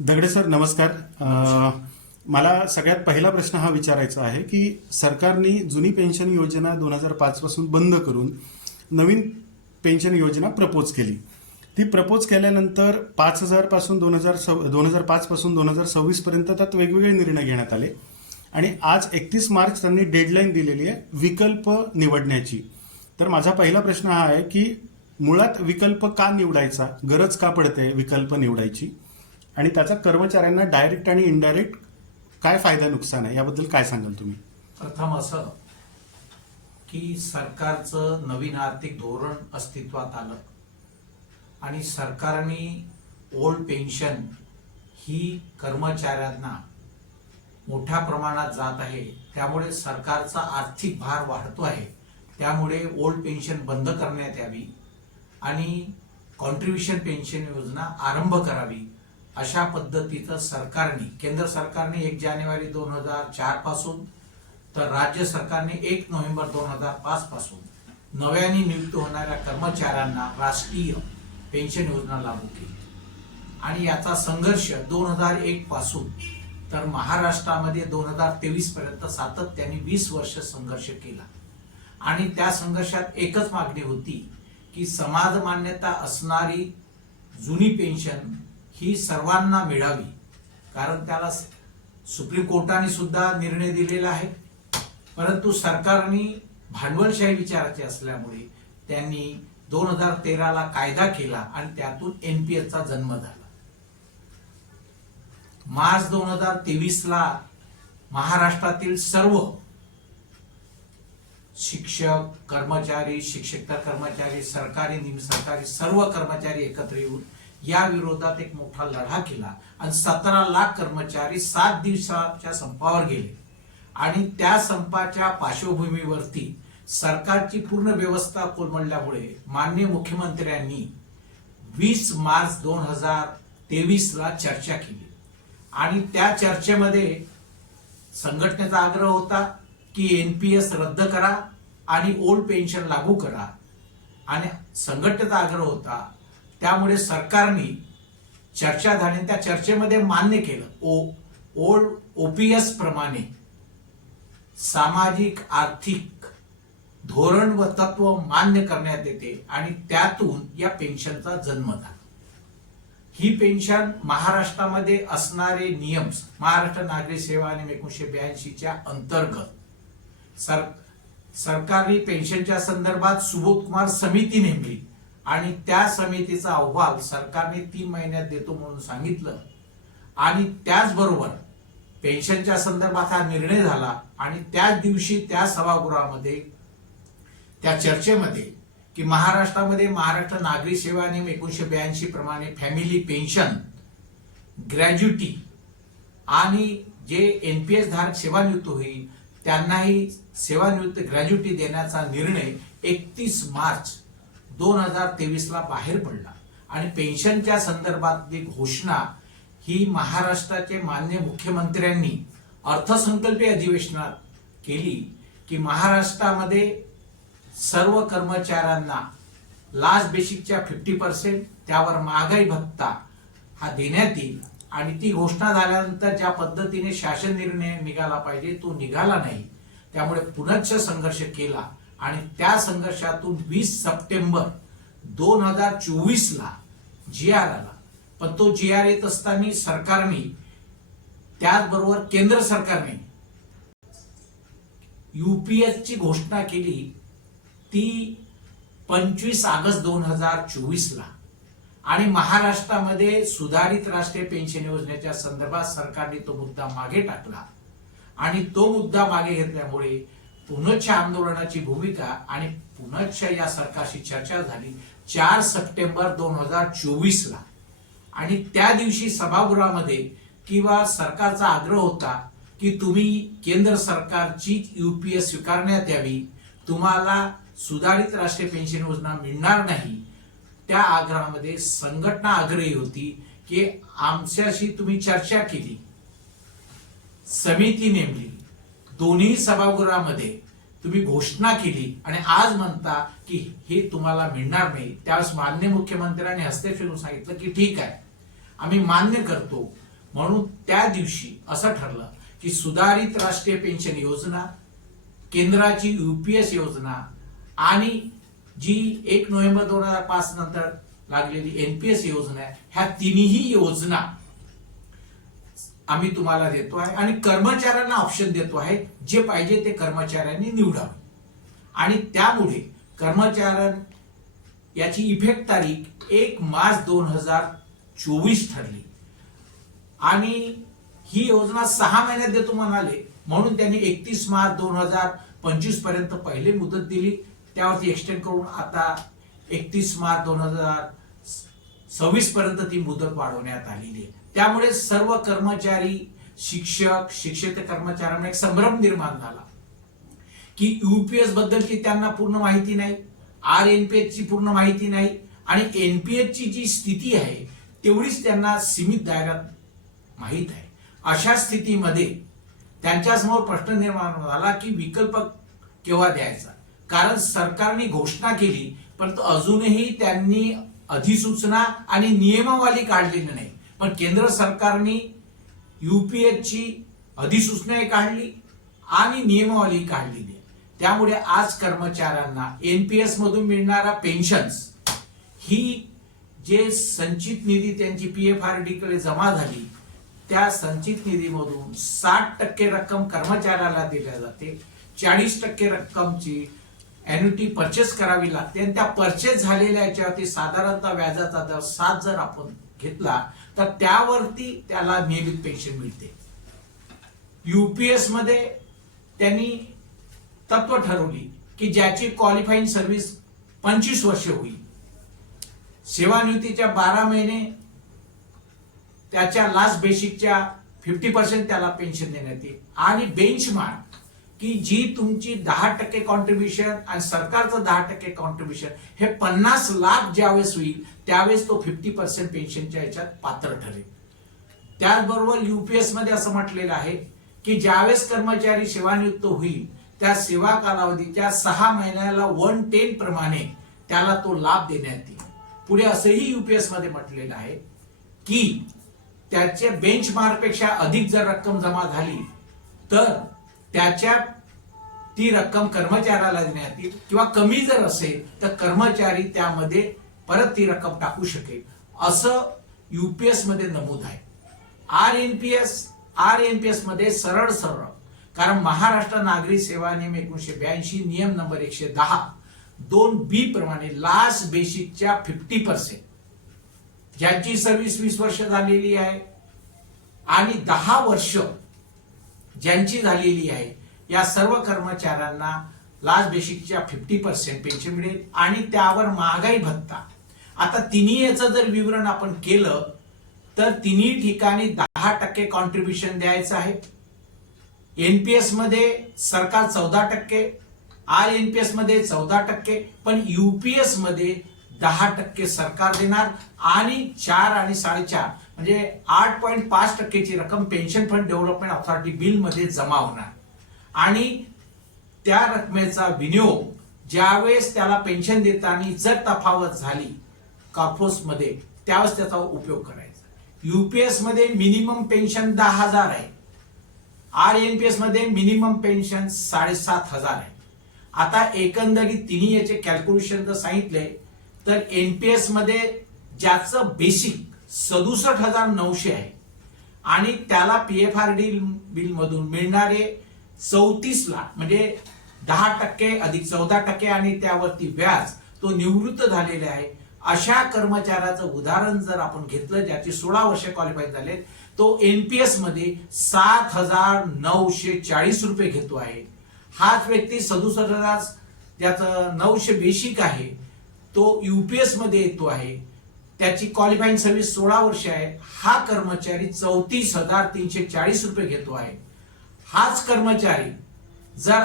दगडे sir नमस्कार. मला सगळ्यात पहिला प्रश्न हा विचारायचा आहे की सरकारने जुनी पेन्शन योजना 2005 पासून बंद करून नवीन पेन्शन योजना प्रपोज केली. ती प्रपोज केल्यानंतर 5,000 पासून 2005 पासून 2026 पर्यंत त्यात वेगवेगळे निर्णय घेण्यात आले आणि आज 31 मार्च त्यांनी डेडलाईन दिलेली आहे विकल्प निवडण्याची. तर माझा पहिला प्रश्न हा आहे की मुळात विकल्प का निवडायचा, गरज का पडते विकल्प निवडायची, आणि त्याचा कर्मचाऱ्यांना डायरेक्ट आणि इनडायरेक्ट काय फायदा नुकसान आहे याबद्दल काय सांगाल तुम्ही? प्रथम असं की सरकारचं नवीन आर्थिक धोरण अस्तित्वात आलं आणि सरकारने ओल्ड पेन्शन ही कर्मचाऱ्यांना मोठ्या प्रमाणात जात आहे, त्यामुळे सरकारचा आर्थिक भार वाढतो आहे. त्यामुळे ओल्ड पेन्शन बंद करण्यात यावी आणि कॉन्ट्रीब्युशन पेन्शन योजना आरंभ करावी अशा पद्धतीचं सरकारने, केंद्र सरकारने 1 जानेवारी 2004 पासून तर राज्य सरकारने 1 नोव्हेंबर 2005 पासून नव्याने नियुक्त होणाऱ्या कर्मचाऱ्यांना राष्ट्रीय पेन्शन योजना लागू केली. आणि याचा संघर्ष 2001 पासून तर महाराष्ट्रामध्ये 2023 पर्यंत सातत्याने 20 वर्ष संघर्ष केला. आणि त्या संघर्षात एकच मागणी होती की समाज मान्यता असणारी जुनी पेन्शन ही सर्वांना मिळावी, कारण त्याला सुप्रीम कोर्टाने सुद्धा निर्णय दिलेला आहे. परंतु सरकारने भांडवलशाही विचाराची असल्यामुळे त्यांनी 2013ला कायदा केला आणि त्यातून एनपीएसचा जन्म झाला. मार्च 2023ला महाराष्ट्रातील सर्व शिक्षक कर्मचारी, शिक्षक कर्मचारी, सरकारी निमसरकारी सर्व कर्मचारी एकत्र येऊन या विरोधात एक मोठा लढा केला आणि 17 लाख कर्मचारी 7 दिवसाच्या संपावर गेले. आणि त्या संपाच्या पार्श्वभूमीवरती सरकारची पूर्ण व्यवस्था कोलमडल्यामुळे माननीय मुख्यमंत्र्यांनी 20 मार्च 2023ला चर्चा केली आणि त्या चर्चेमध्ये संघटनेचा आग्रह होता की एनपीएस रद्द करा आणि ओल्ड पेन्शन लागू करा. आणि संघटनेचा आग्रह होता, त्यामुळे सरकारने चर्चा झाली, त्या चर्चेमध्ये मान्य केलं ओल्ड ओपीएस प्रमाणे सामाजिक आर्थिक धोरण व तत्व मान्य करण्यात येते आणि त्यातून या पेन्शनचा जन्म झाला. ही पेन्शन महाराष्ट्रामध्ये असणारे नियम महाराष्ट्र नागरी सेवा नियम 1982च्या अंतर्गत सरकारी पेन्शनच्या संदर्भात सुबोध कुमार समिती नेमली आणि त्या समितीचा अहवाल सरकारने 3 महिन्यात देतो म्हणून सांगितलं. आणि त्याचबरोबर पेन्शनच्या संदर्भात हा निर्णय झाला आणि त्याच दिवशी त्या सभागृहामध्ये त्या चर्चेमध्ये की महाराष्ट्रामध्ये महाराष्ट्र नागरी सेवा नियम 1982 प्रमाणे फॅमिली पेन्शन, ग्रॅज्युटी आणि जे एनपीएस धारक सेवानिवृत्त होईल त्यांनाही सेवानिवृत्त ग्रॅज्युटी देण्याचा निर्णय 31 मार्च 2023ला बाहेर पडला. आणि पेन्शनच्या संदर्भातली घोषणा ही महाराष्ट्राचे माननीय मुख्यमंत्र्यांनी अर्थसंकल्पीय अधिवेशनात केली की महाराष्ट्रामध्ये सर्व कर्मचाऱ्यांना लास्ट बेसिकच्या 50% त्यावर महागाई भत्ता हा देण्यात येईल. आणि ती घोषणा झाल्यानंतर ज्या पद्धतीने शासन निर्णय निघाला पाहिजे तो निघाला नाही, त्यामुळे पुनश्च संघर्ष केला आणि त्या संघर्षातून 20 सप्टेंबर 2024ला जी आर आला. पण तो जी आर येत असताना सरकारने, त्याचबरोबर केंद्र सरकारने यूपीएस ची घोषणा केली ती 25 ऑगस्ट 2024ला. आणि महाराष्ट्रामध्ये सुधारित राष्ट्रीय पेन्शन योजनेच्या संदर्भात सरकारने तो मुद्दा मागे टाकला आणि तो मुद्दा मागे घेतल्यामुळे पुनश्च आंदोलनाची भूमिका आणि पुनश्च या सरकारशी चर्चा झाली 4 सप्टेंबर 2024ला. आणि त्या दिवशी सभागृहामध्ये किंवा सरकारचा आग्रह होता की तुम्ही केंद्र सरकारची यूपीएस स्वीकारण्यात यावी, तुम्हाला सुधारित राष्ट्रीय पेन्शन योजना मिळणार नाही. त्या आग्रहामध्ये संघटना आग्रही होती की आमच्याशी तुम्ही चर्चा केली, समिती नेमली, दोन्ही सभागृहामध्ये तुम्ही घोषणा केली आणि आज म्हणता की हे तुम्हाला मिळणार नाही. त्यावेळेस माननीय मुख्यमंत्र्यांनी हस्तक्षेप करून सांगितलं की ठीक आहे, आम्ही मान्य करतो म्हणून त्या दिवशी असं ठरलं की सुधारित राष्ट्रीय पेन्शन योजना, केंद्राची UPS योजना आणि जी 1 नोव्हेंबर 2005 नंतर लागलेली NPS योजना आहे, ह्या तिन्ही योजना आम्ही तुम्हाला देतो आहे आणि कर्मचाऱ्यांना ऑप्शन देतो आहे, जे पाहिजे ते कर्मचाऱ्यांनी निवडावे. आणि त्यामुळे कर्मचाऱ्यां याची इफेक्ट तारीख 1 मार्च 2024 ठरली आणि ही योजना 6 महिन्यात देतो म्हणाले, म्हणून त्यांनी 31 मार्च 2025 पर्यंत पहिली मुदत दिली. त्यावरती एक्सटेंड करून आता 31 मार्च 2026 पर्यंत ती मुदत वाढवण्यात आलेली आहे. त्यामुळे सर्व कर्मचारी, शिक्षक, शिक्षक कर्मचाऱ्यांना एक संभ्रम निर्माण झाला की UPS बद्दलची त्यांना पूर्ण माहिती नाही, RNPS ची पूर्ण माहिती नाही आणि NPS ची जी स्थिती आहे तेवढीच त्यांना सीमित दायऱ्यात माहित आहे. अशा स्थितीमध्ये त्यांच्यासमोर प्रश्न निर्माण झाला की विकल्प केव्हा द्यायचा, कारण सरकारने घोषणा केली परंतु अजूनही त्यांनी अधिसूचना आणि नियमावली काढलेली नाही. पण केंद्र सरकारने UPS ची अधिसूचना काढली आणि नियमावली काढलेली आहे. त्यामुळे आज कर्मचाऱ्यांना NPS मधून मिळणारा पेन्शन्स ही जे संचित निधी त्यांची PFRD कडे जमा झाली, त्या संचित निधीमधून 60% रक्कम कर्मचाऱ्याला दिल्या जाते, 40% रक्कमची एन्युटी परचेस करावी लागते आणि त्या परचेस झालेल्या याच्यावरती साधारणतः व्याजाचा दर 7 जर आपण घेतला तर त्यावरती त्याला नियमित पेन्शन मिळते. UPS मध्ये त्यांनी तत्व ठरवली की ज्याची क्वालिफाईंग सर्व्हिस 25 वर्ष होईल, सेवानिवृत्तीच्या 12 महिने त्याच्या लास्ट बेसिकच्या 50% त्याला पेन्शन देण्यात येईल आणि बेंचमार्क की जी तुमची 10% कॉन्ट्रीब्युशन आणि सरकारचं 10% कॉन्ट्रीब्युशन हे 50 लाख ज्यावेळेस होईल त्यावेळेस तो 50% पेन्शनच्या याच्यात पात्र ठरेल. त्याचबरोबर UPS मध्ये असं म्हटलेलं आहे की ज्यावेळेस कर्मचारी सेवानिवृत्त होईल त्या सेवा कालावधीच्या 6 महिन्याला 110 प्रमाणे त्याला तो लाभ देण्यात येईल. पुढे असंही UPS मध्ये म्हटलेलं आहे की त्याच्या बेंचमार्क पेक्षा अधिक जर रक्कम जमा झाली तर त्याच्या ती रक्कम कर्मचाऱ्याला देण्यात येईल किंवा कमी जर असेल तर कर्मचारी त्यामध्ये परत ती रक्कम टाकू शकेल, असं UPS मध्ये नमूद आहे. RNPS मध्ये सरळ कारण महाराष्ट्र नागरी सेवा नियम 1982 नियम नंबर 110 2B प्रमाणे लास्ट बेसिकच्या 50% ज्यांची सर्व्हिस 20 वर्ष झालेली आहे आणि 10 वर्ष ज्यांची झालेली आहे या सर्व कर्मचाऱ्यांना लास्ट बेसिकच्या 50% पेन्शन मिळेल आणि त्यावर महागाई भत्ता. आता तिन्ही याचं जर विवरण आपण केलं तर तिन्ही ठिकाणी 10% कॉन्ट्रीब्युशन द्यायचं आहे. NPS मध्ये सरकार 14%, RNPS मध्ये 14%, पण UPS मध्ये 10% सरकार देणार आणि 4 आणि 4.5 म्हणजे 8.5% रक्कम pension fund development authority bill मध्ये जमा होणार आणि त्या रकमेचा विनियोग ज्यावेळेस त्याला पेन्शन देताना जर तफावत झाली कॉर्पोस मध्ये त्यावेळेस त्याचा उपयोग करायचा. UPS मध्ये मिनिमम पेन्शन 10,000 आहे, RNPS मध्ये मिनिमम पेन्शन 7,500 आहे. आता एकंदरीत तिन्ही याचे कॅल्क्युलेशन जर सांगितले तर NPS मध्ये ज्याचं बेसिक 67,900 आहे आणि त्याला PFRD बिल मधून मिळणारे 34 लाख म्हणजे 10% अधिक 14% आणि त्यावरती व्याज तो निवृत्त झालेले आहे. अशा कर्मचाऱ्याचं उदाहरण जर आपण घेतलं ज्याचे 16 वर्ष क्वालिफाय झाले तो NPS मध्ये 7,940 रुपये घेतो आहे. हाच व्यक्ती 67,000 ज्याचं 900 बेसिक आहे तो UPS मध्ये येतो आहे, त्याची क्वालिफाईंग सर्व्हिस 16 वर्ष आहे. हा कर्मचारी 34,340 रुपये घेतो आहे. हाच कर्मचारी जर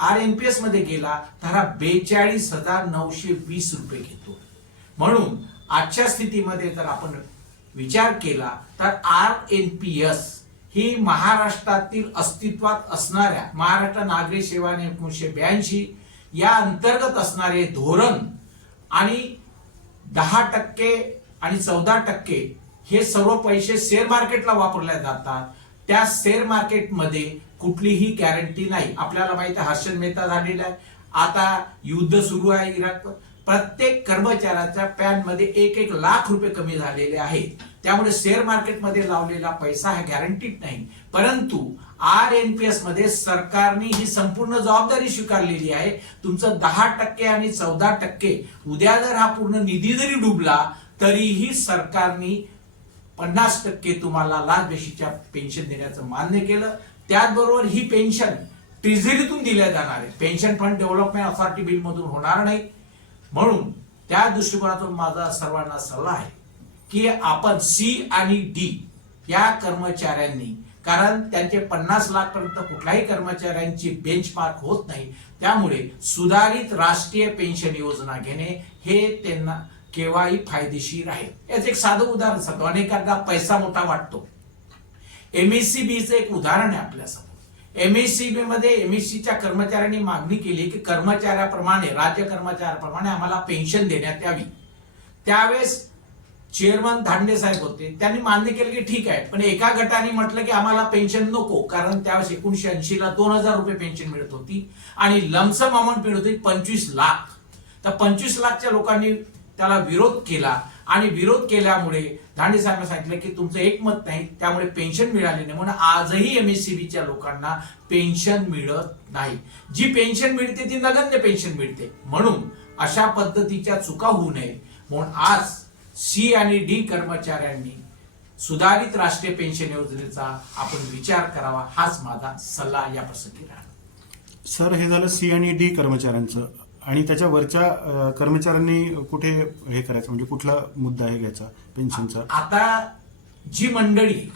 RNPS मध्ये गेला तर हा 42,920 रुपये घेतो. म्हणून आजच्या स्थितीमध्ये जर आपण विचार केला तर RNPS ही महाराष्ट्रातील अस्तित्वात असणाऱ्या महाराष्ट्र नागरी सेवा नियम 1982 या अंतर्गत असणारे धोरण आणि 10% आणि 14% हे सर्व पैसे शेअर मार्केटला वापरले जातात. त्या शेअर मार्केटमध्ये कुठलीही गॅरंटी नाही. आपल्याला माहिती आहे हर्षद मेहता झालेला आहे, आता युद्ध सुरू आहे इराक. प्रत्येक कर्मचाऱ्याच्या पॅन मध्ये 1-1 लाख रुपये कमी झालेले आहेत. त्यामुळे शेअर मार्केटमध्ये लावलेला पैसा हा गॅरंटीड नाही. परंतु RNPS मध्ये सरकारने ही संपूर्ण जबाबदारी स्वीकारलेली आहे. तुमचं 10% आणि 14% उद्या जर हा पूर्ण निधी जरी डुबला तरीही सरकारने 50% तुम्हाला लाचबेशीच्या पेन्शन देण्याचं मान्य केलं. त्याचबरोबर ही पेन्शन ट्रेझरीतून दिल्या जाणार आहे, pension fund development authority bill मधून होणार नाही. म्हणून त्या दृष्टिकोनातून माझा सर्वांना सल्ला आहे की आपण C आणि D या कर्मचाऱ्यांनी, कारण त्यांचे 50 लाख पर्यंत कुठल्याही कर्मचाऱ्यांची बेंचमार्क होत नाही, त्यामुळे सुधारित राष्ट्रीय पेन्शन योजना घेणे हे त्यांना केव्हाही फायदेशीर आहे. याचं एक साधं उदाहरण सांगतो. अनेकांना पैसा मोठा वाटतो. MSCBचं एक उदाहरण आहे आपल्यासमोर. MSCB मध्ये MSCच्या कर्मचाऱ्यांनी मागणी केली की कर्मचाऱ्याप्रमाणे, राज्य कर्मचाऱ्याप्रमाणे आम्हाला पेन्शन देण्यात यावी. त्यावेळेस चेअरमन धांडे साहेब होते, त्यांनी मान्य केलं की ठीक आहे. पण एका गटाने म्हटलं की आम्हाला पेन्शन नको, कारण त्यावेळेस 1980 ला 2000 रुपये पेन्शन मिळत होती आणि लमसम अमाऊंट मिळत होती 25 लाख. तर 25 लाखच्या लोकांनी त्याला विरोध केला आणि विरोध केल्यामुळे धांडे साहेबांनी सांगितलं की तुमचं एकमत नाही, त्यामुळे पेन्शन मिळाली नाही. म्हणून आजही MSCBच्या लोकांना पेन्शन मिळत नाही. जी पेन्शन मिळते ती नगण्य पेन्शन मिळते. म्हणून अशा पद्धतीच्या चुका होऊ नये म्हणून आज C आणि D कर्मचाऱ्यांनी सुधारित राष्ट्रीय पेन्शन योजनेचा आपण विचार करावा, हाच माझा सल्ला या प्रसंगी राहणार. सर, हे झालं C आणि D कर्मचाऱ्यांचं, आणि त्याच्या वरच्या कर्मचाऱ्यांनी कुठे हे करायचं, म्हणजे कुठला मुद्दा आहे घ्यायचा पेन्शनचा? आता जी मंडळी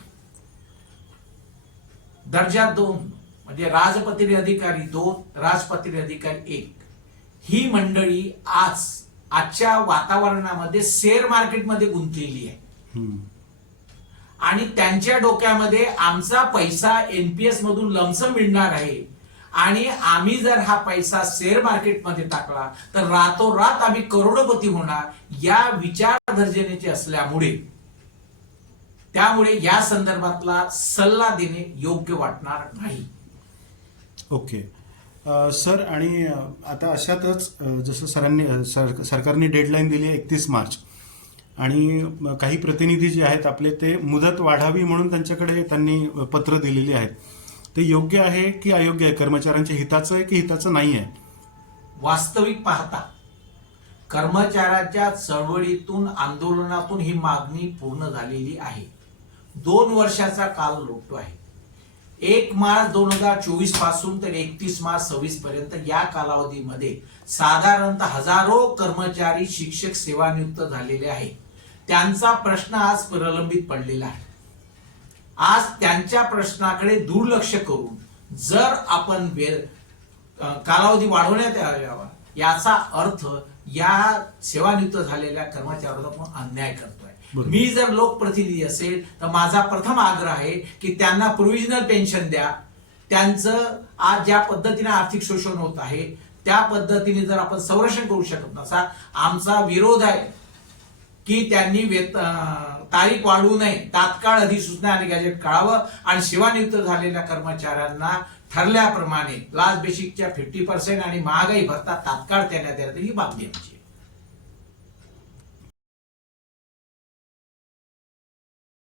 दर्जा 2 म्हणजे राजपत्रित अधिकारी 2, राजपत्रित अधिकारी 1, ही मंडळी आजच्या वातावरणामध्ये शेअर मार्केटमध्ये गुंतलेली आहे. आणि त्यांच्या डोक्यामध्ये आमचा पैसा NPS मधून लमसम मिळणार आहे आणि आम्ही जर हा पैसा शेअर मार्केटमध्ये टाकला तर रातोरात आम्ही करोडपती होणार, या विचारधारणेचे असल्यामुळे त्यामुळे या संदर्भातला सल्ला देणे योग्य वाटणार नाही. ओके सर, आणि आता अशातच जसं सरकारने डेडलाईन दिली आहे 31 मार्च, आणि काही प्रतिनिधी जे आहेत आपले ते मुदत वाढावी म्हणून त्यांनी पत्र दिलेली आहेत. ते योग्य आहे की अयोग्य आहे? कर्मचाऱ्यांच्या हिताचं आहे की हिताचं नाही आहे? वास्तविक पाहता कर्मचाऱ्याच्या चळवळीतून, आंदोलनातून ही मागणी पूर्ण झालेली आहे. 2 वर्षाचा काल लोटतो आहे. 1 मार्च 2024 पासून तर 31 मार्च 26 पर्यंत या कालावधीमध्ये साधारणतः हजारो कर्मचारी शिक्षक सेवानिवृत्त झालेले आहेत. त्यांचा प्रश्न आज प्रलंबित पडलेला आहे. आज त्यांच्या प्रश्नाकडे दुर्लक्ष करून जर आपण कालावधी वाढवण्यात यावा, याचा अर्थ या सेवानिवृत्त झालेल्या कर्मचाऱ्यांवर आपण अन्याय करतोय. मी जर लोकप्रतिनिधी असेल तर माझा प्रथम आग्रह आहे की त्यांना प्रोव्हिजनल पेन्शन द्या. त्यांचं आज ज्या पद्धतीने आर्थिक शोषण होत आहे त्या पद्धतीने जर आपण संरक्षण करू शकत नसा, आमचा विरोध आहे की त्यांनी तारीख वाढवू नये, तात्काळ अधिसूचना आणि गॅजेट काढावं आणि सेवानिवृत्त झालेल्या कर्मचाऱ्यांना ठरल्याप्रमाणे लाच बेसिकच्या 50% आणि महागाई भत्ता तात्काळ देण्यात यावा, ही मागणी आमची.